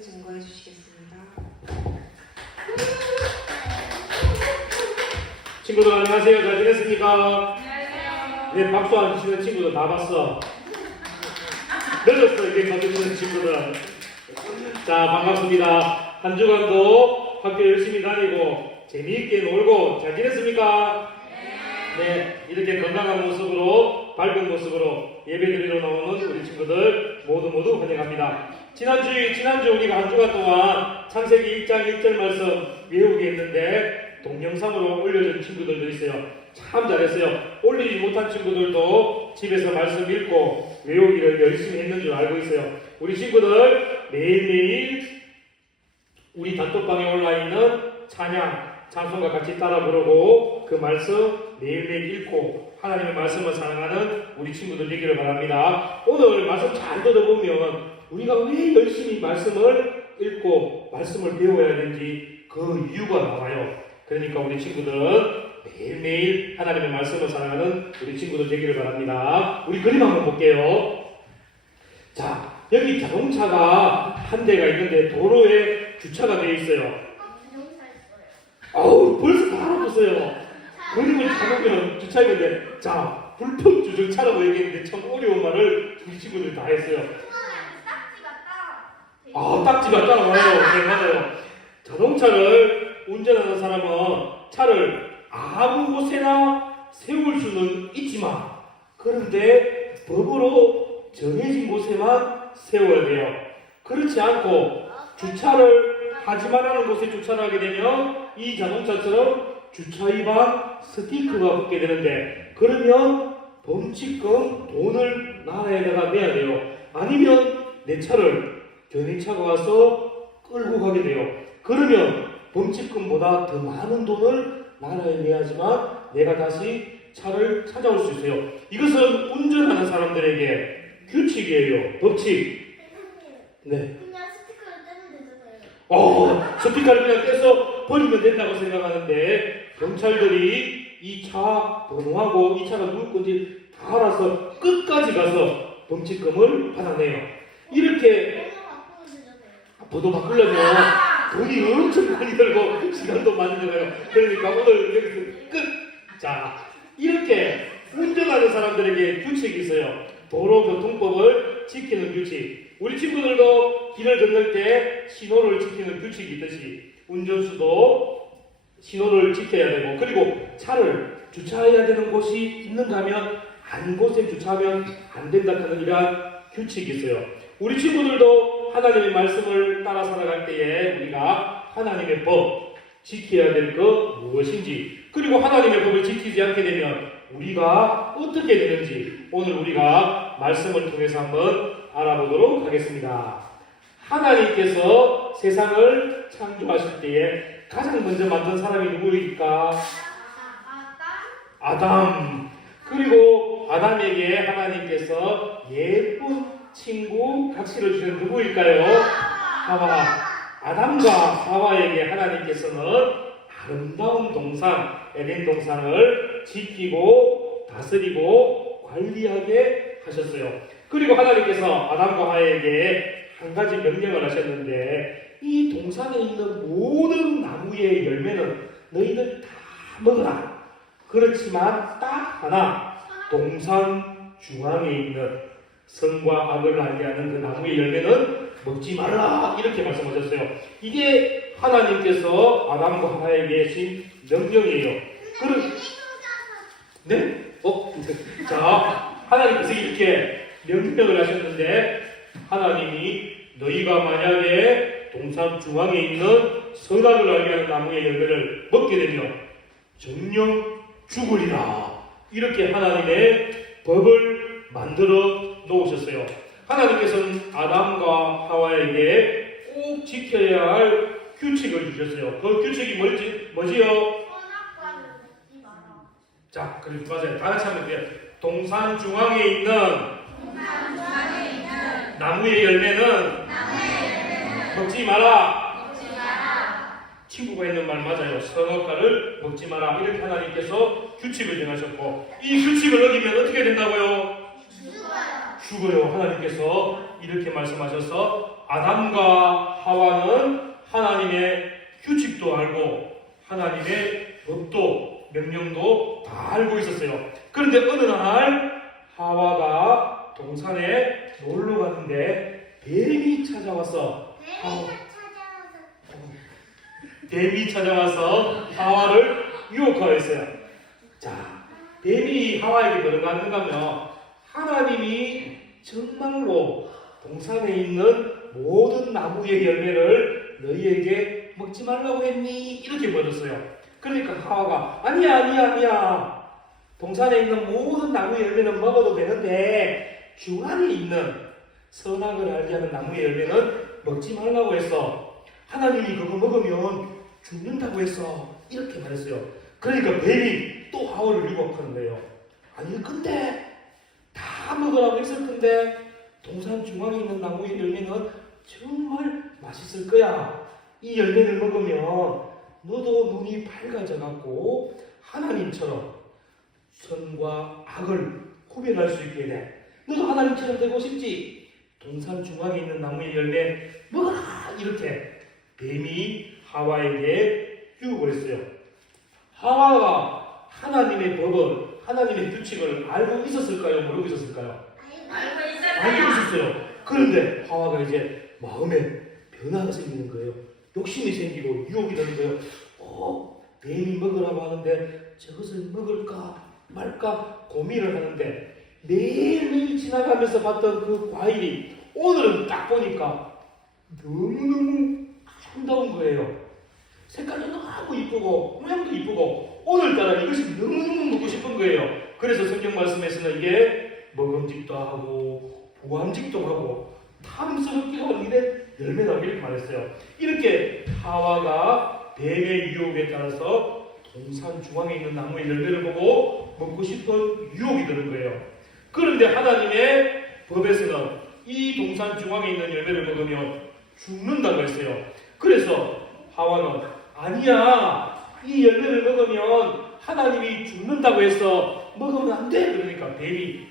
증거해 주시겠습니다. 친구들 안녕하세요. 잘 지냈습니까? 안녕하세요. 네, 박수 안 치시는 친구들 다 봤어. 늘었어 이게 가르치는 친구들. 자, 반갑습니다. 한 주간도 학교 열심히 다니고 재미있게 놀고 잘 지냈습니까? 네, 이렇게 건강한 모습으로 밝은 모습으로 예배드리러 나오는 우리 친구들 모두 환영합니다. 지난주 우리가 한 주간 동안 창세기 1장 1절 말씀 외우게 했는데 동영상으로 올려준 친구들도 있어요. 참 잘했어요. 올리지 못한 친구들도 집에서 말씀 읽고 외우기를 열심히 했는 줄 알고 있어요. 우리 친구들 매일매일 우리 단톡방에 올라있는 찬송과 같이 따라 부르고 그 말씀 매일매일 읽고 하나님의 말씀을 사랑하는 우리 친구들 되기를 바랍니다. 오늘 말씀 잘 들어보면 우리가 왜 열심히 말씀을 읽고 말씀을 배워야 하는지 그 이유가 나와요. 그러니까 우리 친구들은 매일매일 하나님의 말씀을 사랑하는 우리 친구들 되기를 바랍니다. 우리 그림 한번 볼게요. 자, 여기 자동차가 한 대가 있는데 도로에 주차가 되어 있어요. 아우, 벌써 다 알아봤어요. 그림을 잡으면 주차했는데, 자, 불평주정차라고 얘기했는데 참 어려운 말을 우리 친구들이 다 했어요. 아, 딱지 같다고 해요. 네, 맞아요. 자동차를 운전하는 사람은 차를 아무 곳에나 세울 수는 있지만, 그런데 법으로 정해진 곳에만 세워야 돼요. 그렇지 않고 주차를 하지 말라는 곳에 주차를 하게 되면 이 자동차처럼 주차 위반 스티커가 붙게 되는데, 그러면 범칙금 돈을 나라에다가 내야 돼요. 아니면 내 차를 견인차가 와서 끌고 가게 돼요. 그러면 범칙금보다 더 많은 돈을 나라에 내야지만 내가 다시 차를 찾아올 수 있어요. 이것은 운전하는 사람들에게 규칙이에요. 법칙. 네. 그냥 스티커를 떼면 되잖아요. 스티커를 그냥 떼서 버리면 된다고 생각하는데, 경찰들이 이 차 번호하고 이 차가 누구 건지 다 알아서 끝까지 가서 범칙금을 받아내요. 이렇게 번호 바꾸려면 돈이 엄청 많이 들고 시간도 많이 들어요. 그러니까 오늘 여기서 끝! 자, 이렇게 운전하는 사람들에게 규칙이 있어요. 도로교통법을 지키는 규칙. 우리 친구들도 길을 건널 때 신호를 지키는 규칙이 있듯이 운전수도 신호를 지켜야 되고, 그리고 차를 주차해야 되는 곳이 있는가 하면 한 곳에 주차하면 안 된다 하는 이러한 규칙이 있어요. 우리 친구들도 하나님의 말씀을 따라 살아갈 때에 우리가 하나님의 법 지켜야 될 것 무엇인지, 그리고 하나님의 법을 지키지 않게 되면 우리가 어떻게 되는지 오늘 우리가 말씀을 통해서 한번 알아보도록 하겠습니다. 하나님께서 세상을 창조하실 때에 가장 먼저 만든 사람이 누구일까? 아담. 그리고 아담에게 하나님께서 예쁜 친구 각시를 주신 누구일까요? 하와. 아담과 하와에게 하나님께서는 아름다운 동산, 에덴 동산을 지키고 다스리고 관리하게 하셨어요. 그리고 하나님께서 아담과 하와에게 한 가지 명령을 하셨는데, 이 동산에 있는 모든 나무의 열매는 너희들 다 먹어라. 그렇지만 딱 하나, 동산 중앙에 있는 선과 악을 알게 하는 그 나무의 열매는 먹지 말라. 이렇게 말씀하셨어요. 이게 하나님께서 아담과 하와에게 하신 명령이에요. 네? 자, 하나님께서 이렇게 명령을 하셨는데, 하나님이 너희가 만약에 동산 중앙에 있는 선악을 알게 하는 나무의 열매를 먹게 되면 정녕 죽으리라. 이렇게 하나님의 법을 만들어 놓으셨어요. 하나님께서는 아담과 하와에게 꼭 지켜야 할 규칙을 주셨어요. 그 규칙이 뭐지요? 자, 그럼 맞아요. 다 같이 하면 돼요. 동산 중앙에 있는 나무의 열매는 먹지 마라. 친구가 있는 말 맞아요. 선악과를 먹지 마라. 이렇게 하나님께서 규칙을 정하셨고, 이 규칙을 어기면 어떻게 된다고요? 죽어요. 하나님께서 이렇게 말씀하셔서 아담과 하와는 하나님의 규칙도 알고 하나님의 법도 명령도 다 알고 있었어요. 그런데 어느 날 하와가 동산에 놀러 가는데 뱀이 찾아와서 하와를 유혹하였어요. 자, 뱀이 하와에게 뭐라고 하는가 하면 하나님이 정말로 동산에 있는 모든 나무의 열매를 너희에게 먹지 말라고 했니? 이렇게 물었어요. 그러니까 하와가 아니야. 동산에 있는 모든 나무의 열매는 먹어도 되는데 중앙에 있는 선악을 알게 하는 나무의 열매는 먹지 말라고 했어. 하나님이 그거 먹으면 죽는다고 했어. 이렇게 말했어요. 그러니까 뱀이 또 하와를 유혹하는 거예요. 아니 근데 다 먹으라고 했을 텐데 동산 중앙에 있는 나무의 열매는 정말 맛있을 거야. 이 열매를 먹으면 너도 눈이 밝아져 갖고 하나님처럼 선과 악을 구별할 수 있게 돼. 너도 하나님처럼 되고 싶지? 동산 중앙에 있는 나무의 열매 먹어라! 이렇게 뱀이 하와에게 유혹을 했어요. 하와가 하나님의 법을, 하나님의 규칙을 알고 있었을까요? 모르고 있었을까요? 알고 있었어요. 그런데 하와가 이제 마음에 변화가 생기는 거예요. 욕심이 생기고 유혹이 되는 거예요. 뱀이 먹으라고 하는데 저것을 먹을까 말까 고민을 하는데 매일매일 지나가면서 봤던 그 과일이 오늘은 딱 보니까 너무너무 아름다운 거예요. 색깔도 너무 이쁘고 모양도 이쁘고 오늘따라 이것이 너무너무 먹고 싶은 거예요. 그래서 성경 말씀에서는 이게 먹음직도 하고 보암직도 하고 탐스럽기도 하는 게 열매라고 이렇게 말했어요. 이렇게 하와가 뱀의 유혹에 따라서 동산 중앙에 있는 나무의 열매를 보고 먹고 싶은 유혹이 드는 거예요. 그런데 하나님의 법에서는 이 동산 중앙에 있는 열매를 먹으면 죽는다고 했어요. 그래서 하와는 아니야, 이 열매를 먹으면 하나님이 죽는다고 해서 먹으면 안 돼. 그러니까 뱀이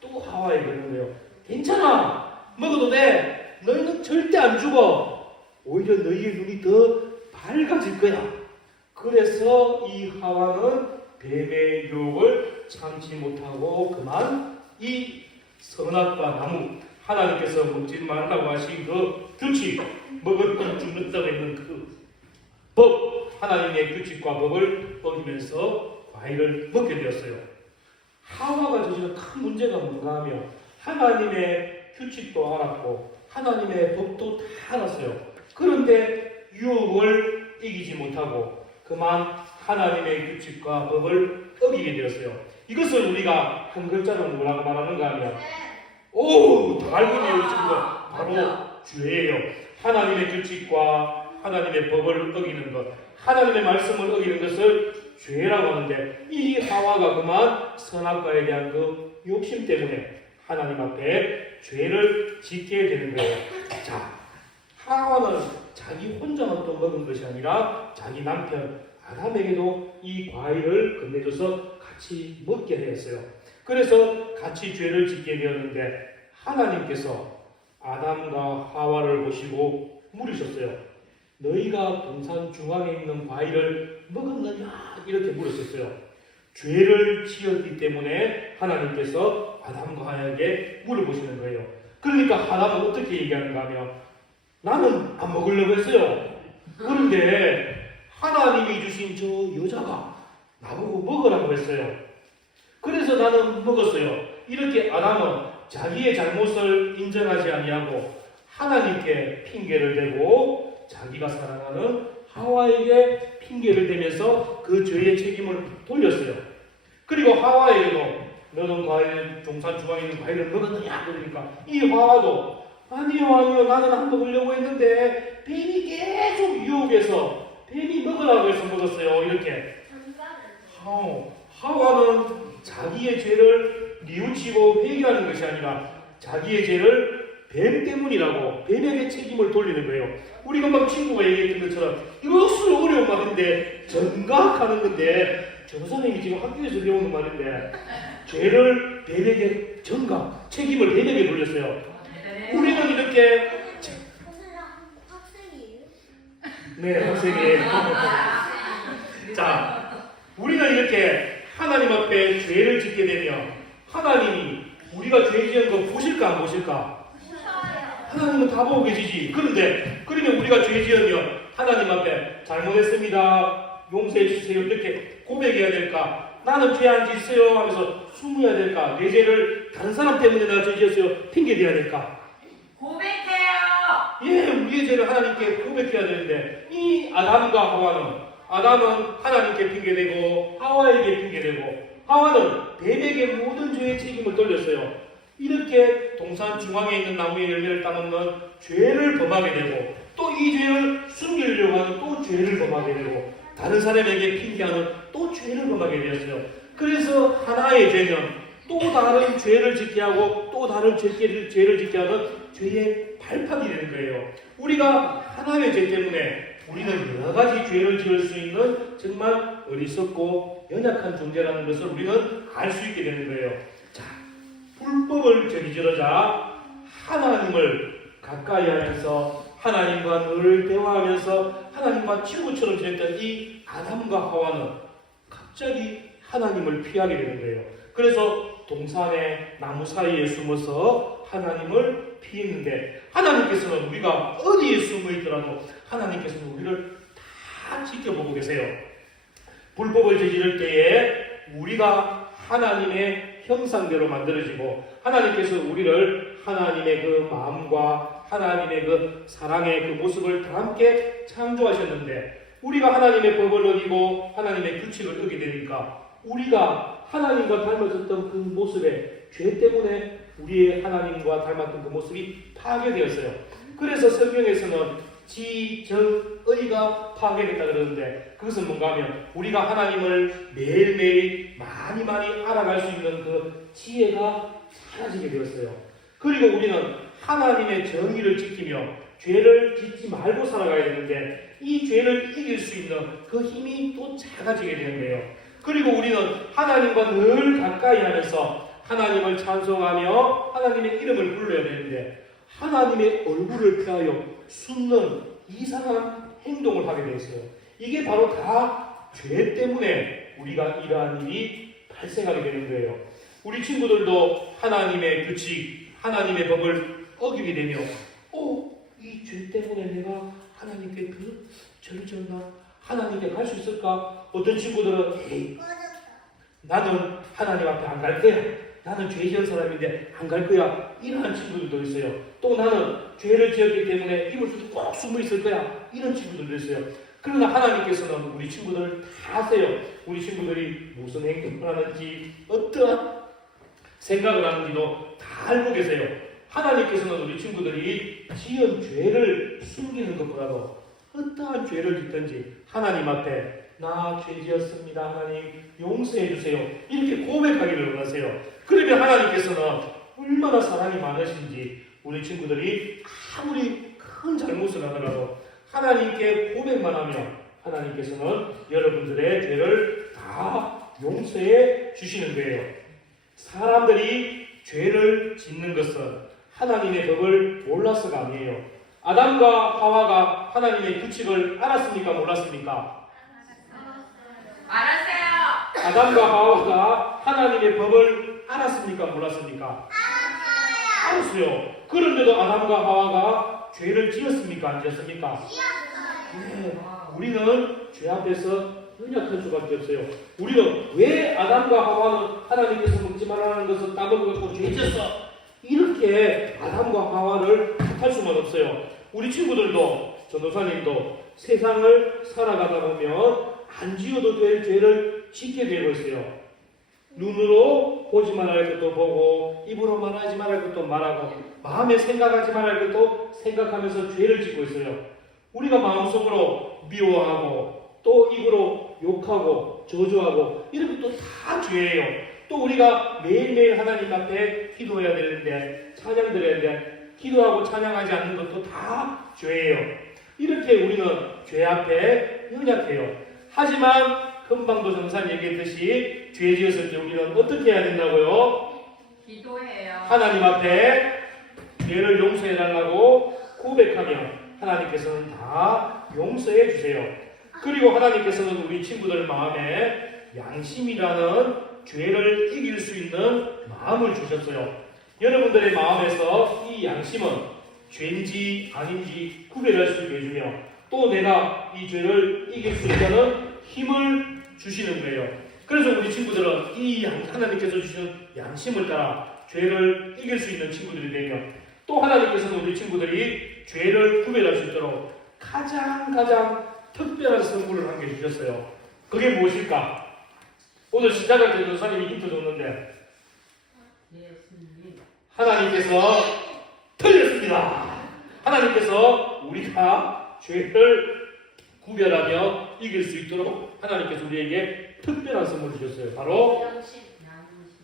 또 하와에게 그러는 거예요. 괜찮아, 먹어도 돼. 너희는 절대 안 죽어. 오히려 너희의 눈이 더 밝아질 거야. 그래서 이 하와는 뱀의 유혹을 참지 못하고 그만 이 선악과 나무, 하나님께서 먹지 말라고 하신 그 규칙, 먹으면 죽는다고 했는 그 법, 하나님의 규칙과 법을 어기면서 과일을 먹게 되었어요. 하와가 저지른 큰 문제가 뭔가 하면 하나님의 규칙도 알았고 하나님의 법도 다 알았어요. 그런데 유혹을 이기지 못하고 그만 하나님의 규칙과 법을 어기게 되었어요. 이것을 우리가 한 글자로 뭐라고 말하는가 하면 다 알고 있네요. 이 친구 바로 죄예요. 하나님의 규칙과 하나님의 법을 어기는 것, 하나님의 말씀을 어기는 것을 죄라고 하는데 이 하와가 그만 선악과에 대한 그 욕심 때문에 하나님 앞에 죄를 짓게 되는 거예요. 자, 하와는 자기 혼자만 또 먹은 것이 아니라 자기 남편 아담에게도 이 과일을 건네줘서 같이 먹게 되었어요. 그래서 같이 죄를 짓게 되었는데 하나님께서 아담과 하와를 보시고 물으셨어요. 너희가 동산 중앙에 있는 과일을 먹었느냐? 이렇게 물으셨어요. 죄를 지었기 때문에 하나님께서 아담과 하와에게 물어보시는 거예요. 그러니까 아담은 어떻게 얘기하는가 하면 나는 안 먹으려고 했어요. 그런데 하나님이 주신 저 여자가 나보고 먹으라고 했어요. 그래서 나는 먹었어요. 이렇게 아담은 자기의 잘못을 인정하지 아니하고 하나님께 핑계를 대고 자기가 사랑하는 하와에게 핑계를 대면서 그 죄의 책임을 돌렸어요. 그리고 하와에게도 너는 과일, 동산 중앙에 있는 과일을 먹었느냐? 그러니까 이 하와도 아니요 나는 안 먹으려고 했는데 뱀이 계속 유혹해서 뱀이 먹으라고 해서 먹었어요. 이렇게 하와는 자기의 죄를 뉘우치고 회개하는 것이 아니라 자기의 죄를 뱀 때문이라고 뱀에게 책임을 돌리는 거예요. 우리 금방 친구가 얘기했던 것처럼 이것은 어려운 말인데 전각하는 건데 저 선생님이 지금 학교에서 배우는 말인데 죄를 뱀에게 전각, 책임을 뱀에게 돌렸어요. 우리는 이렇게 네, 학생이에요. 자, 우리는 이렇게 하나님 앞에 죄를 짓게 되면 하나님이 우리가 죄 지은 거 보실까 안 보실까? 하나님은 다 보고 계시지. 그러면 우리가 죄 지으면 하나님 앞에 잘못했습니다, 용서해 주세요 이렇게 고백해야 될까? 나는 죄 안 짓어요 하면서 숨어야 될까? 내 죄를 다른 사람 때문에 내가 죄 지었어요 핑계대야 될까? 고백해요. 예, 우리의 죄를 하나님께 고백해야 되는데 이 아담은 하나님께 핑계대고 하와에게 핑계대고 하와는 뱀에게 모든 죄의 책임을 돌렸어요. 이렇게 동산 중앙에 있는 나무의 열매를 따먹는 죄를 범하게 되고 또 이 죄를 숨기려고 하는 또 죄를 범하게 되고 다른 사람에게 핑계하는 또 죄를 범하게 되었어요. 그래서 하나의 죄는 또 다른 죄를 짓게 하고 또 다른 죄를 짓게 하는 죄의 발판이 되는 거예요. 우리가 하나의 죄 때문에 우리는 여러 가지 죄를 지을 수 있는 정말 어리석고 연약한 존재라는 것을 우리는 알 수 있게 되는 거예요. 자, 불법을 저지르자 하나님을 가까이 하면서 하나님과 늘 대화하면서 하나님과 친구처럼 지냈던 이 아담과 하와는 갑자기 하나님을 피하게 되는 거예요. 그래서 동산의 나무 사이에 숨어서 하나님을 피했는데 하나님께서는 우리가 어디에 숨어 있더라도 하나님께서는 우리를 다 지켜보고 계세요. 불법을 저지를 때에 우리가 하나님의 형상대로 만들어지고 하나님께서 우리를 하나님의 그 마음과 하나님의 그 사랑의 그 모습을 다 함께 창조하셨는데 우리가 하나님의 법을 어기고 하나님의 규칙을 어기게 되니까 우리가 하나님과 닮아졌던 그 모습에 죄 때문에 우리의 하나님과 닮았던 그 모습이 파괴되었어요. 그래서 성경에서는 지정의가 파괴됐다 그러는데 그것은 뭔가 하면 우리가 하나님을 매일매일 많이 알아갈 수 있는 그 지혜가 사라지게 되었어요. 그리고 우리는 하나님의 정의를 지키며 죄를 짓지 말고 살아가야 되는데 이 죄를 이길 수 있는 그 힘이 또 작아지게 되는 거예요. 그리고 우리는 하나님과 늘 가까이 하면서 하나님을 찬송하며 하나님의 이름을 불러야 되는데 하나님의 얼굴을 피하여 숨는 이상한 행동을 하게 되었어요. 이게 바로 다 죄 때문에 우리가 이러한 일이 발생하게 되는 거예요. 우리 친구들도 하나님의 규칙, 하나님의 법을 어기게 되며 이 죄 때문에 내가 하나님께 절을 지었나? 하나님께 갈 수 있을까? 어떤 친구들은 에이, 나는 하나님 앞에 안 갈 거야. 나는 죄 지은 사람인데 안 갈 거야. 이러한 친구들도 있어요. 또 나는 죄를 지었기 때문에 이불 속에 꼭 숨어 있을 거야. 이런 친구들도 있어요. 그러나 하나님께서는 우리 친구들을 다 아세요. 우리 친구들이 무슨 행동을 하는지 어떠한 생각을 하는지도 다 알고 계세요. 하나님께서는 우리 친구들이 지은 죄를 숨기는 것보다도 어떠한 죄를 짓든지 하나님 앞에 나 죄 지었습니다. 하나님 용서해 주세요. 이렇게 고백하기를 원하세요. 그러면 하나님께서는 얼마나 사랑이 많으신지 우리 친구들이 아무리 큰 잘못을 하더라도 하나님께 고백만 하면 하나님께서는 여러분들의 죄를 다 용서해 주시는 거예요. 사람들이 죄를 짓는 것은 하나님의 법을 몰라서가 아니에요. 아담과 하와가 하나님의 규칙을 알았습니까? 몰랐습니까? 알았어요. 아담과 하와가 하나님의 법을 알았습니까? 몰랐습니까? 알았어요. 그런데도 아담과 하와가 죄를 지었습니까? 안 지었습니까? 네, 우리는 죄 앞에서 연약할 수밖에 없어요. 우리는 왜 아담과 하와는 하나님께서 먹지 말라는 것을 따먹고 죄 지었어? 이렇게 아담과 하와를 탓할 수만 없어요. 우리 친구들도 전도사님도 세상을 살아가다 보면 안 지어도 될 죄를 짓게 되고 있어요. 눈으로 보지 말할 것도 보고 입으로 말하지 말할 것도 말하고 마음에 생각하지 말할 것도 생각하면서 죄를 짓고 있어요. 우리가 마음속으로 미워하고 또 입으로 욕하고 저주하고 이런 것도 다 죄예요. 또 우리가 매일매일 하나님 앞에 기도해야 되는데 찬양 드려야 되는데 기도하고 찬양하지 않는 것도 다 죄예요. 이렇게 우리는 죄 앞에 연약해요. 하지만 금방도 전사님 얘기했듯이 죄 지었을 때 우리는 어떻게 해야 된다고요? 기도해요. 하나님 앞에 죄를 용서해달라고 고백하며 하나님께서는 다 용서해 주세요. 그리고 하나님께서는 우리 친구들 마음에 양심이라는 죄를 이길 수 있는 마음을 주셨어요. 여러분들의 마음에서 이 양심은 죄인지 아닌지 구별할 수 있게 해주며 또 내가 이 죄를 이길 수 있다는 힘을 주시는 거예요. 그래서 우리 친구들은 이 하나님께서 주시는 양심을 따라 죄를 이길 수 있는 친구들이 되며 또 하나님께서는 우리 친구들이 죄를 구별할 수 있도록 가장 특별한 선물을 한 개 주셨어요. 그게 무엇일까? 오늘 시작할 때 전사님이 힌트 줬는데 하나님께서 틀렸습니다. 하나님께서 우리가 죄를 구별하며 이길 수 있도록 하나님께서 우리에게 특별한 선물을 주셨어요. 바로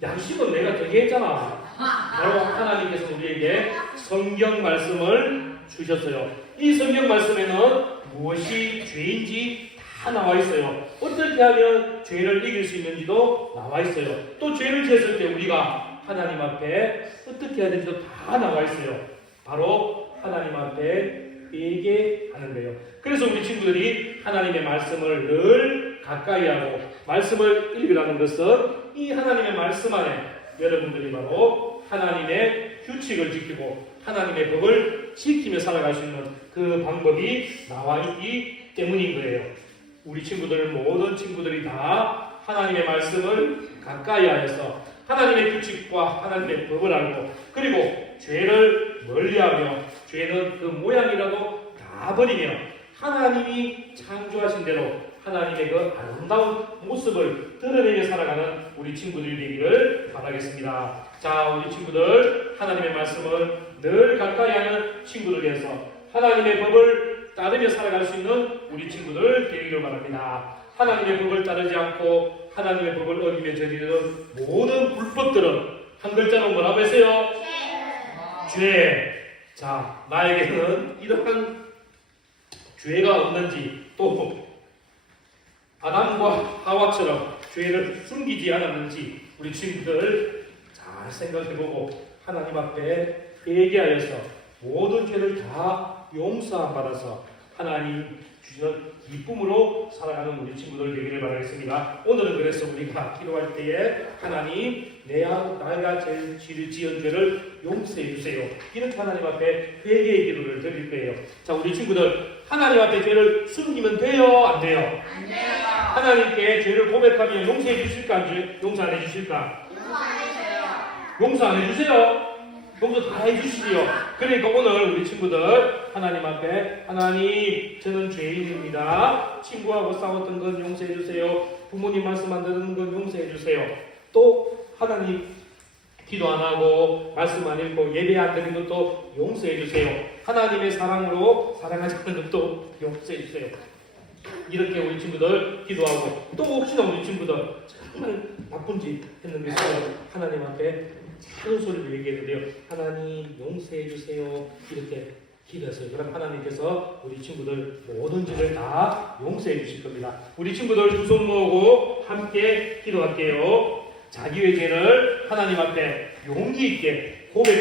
양심은 내가 되게 했잖아. 바로 하나님께서 우리에게 성경 말씀을 주셨어요. 이 성경 말씀에는 무엇이 죄인지 다 나와 있어요. 어떻게 하면 죄를 이길 수 있는지도 나와 있어요. 또 죄를 지었을 때 우리가 하나님 앞에 어떻게 해야 되는지도 다 나와 있어요. 바로 하나님 앞에 회개하는 거예요. 그래서 우리 친구들이 하나님의 말씀을 늘 가까이 하고 말씀을 읽으라는 것은 이 하나님의 말씀 안에 여러분들이 바로 하나님의 규칙을 지키고 하나님의 법을 지키며 살아갈 수 있는 그 방법이 나와 있기 때문인 거예요. 우리 친구들 모든 친구들이 다 하나님의 말씀을 가까이 하여서 하나님의 규칙과 하나님의 법을 알고 그리고 죄를 멀리하며 죄는 그 모양이라도 다 버리며 하나님이 창조하신 대로 하나님의 그 아름다운 모습을 드러내며 살아가는 우리 친구들이 되기를 바라겠습니다. 자, 우리 친구들 하나님의 말씀을 늘 가까이 하는 친구들 위해서 하나님의 법을 따르며 살아갈 수 있는 우리 친구들 되기를 바랍니다. 하나님의 법을 따르지 않고 하나님의 법을 어기며 저지르는 모든 불법들은 한 글자로 뭐라고 했어요? 죄. 자, 나에게는 이러한 죄가 없는지 또 아담과 하와처럼 죄를 숨기지 않았는지 우리 친구들 잘 생각해보고 하나님 앞에 회개하여서 모든 죄를 다 용서 받아서 하나님 주시는 기쁨으로 살아가는 우리 친구들 되기를 바라겠습니다. 오늘은 그래서 우리가 기도할 때에 하나님 내가 제일 지은 죄를 용서해 주세요. 이렇게 하나님 앞에 회개의 기도를 드릴 거예요. 자, 우리 친구들 하나님 앞에 죄를 숨기면 돼요? 안 돼요? 안 돼요. 하나님께 죄를 고백하면 용서해 주실까? 용서 안 해주실까? 용서 안 해주세요? 용서 다 해주시지요. 그러니까 오늘 우리 친구들 하나님 앞에 하나님 저는 죄인입니다. 친구하고 싸웠던 건 용서해 주세요. 부모님 말씀 안 듣는 건 용서해 주세요. 또 하나님 기도 안 하고 말씀 안 읽고 예배 안 드리는 것도 용서해 주세요. 하나님의 사랑으로 사랑하지 않는 것도 용서해 주세요. 이렇게 우리 친구들 기도하고 또 혹시나 우리 친구들 정말 나쁜 짓 했는데 하나님 앞에 작은 소리로 얘기했는데요. 하나님 용서해 주세요. 이렇게 기도했어요. 그럼 하나님께서 우리 친구들 모든 죄를 다 용서해 주실 겁니다. 우리 친구들 두 손 모으고 함께 기도할게요. 자기의 죄를 하나님 앞에 용기 있게 고백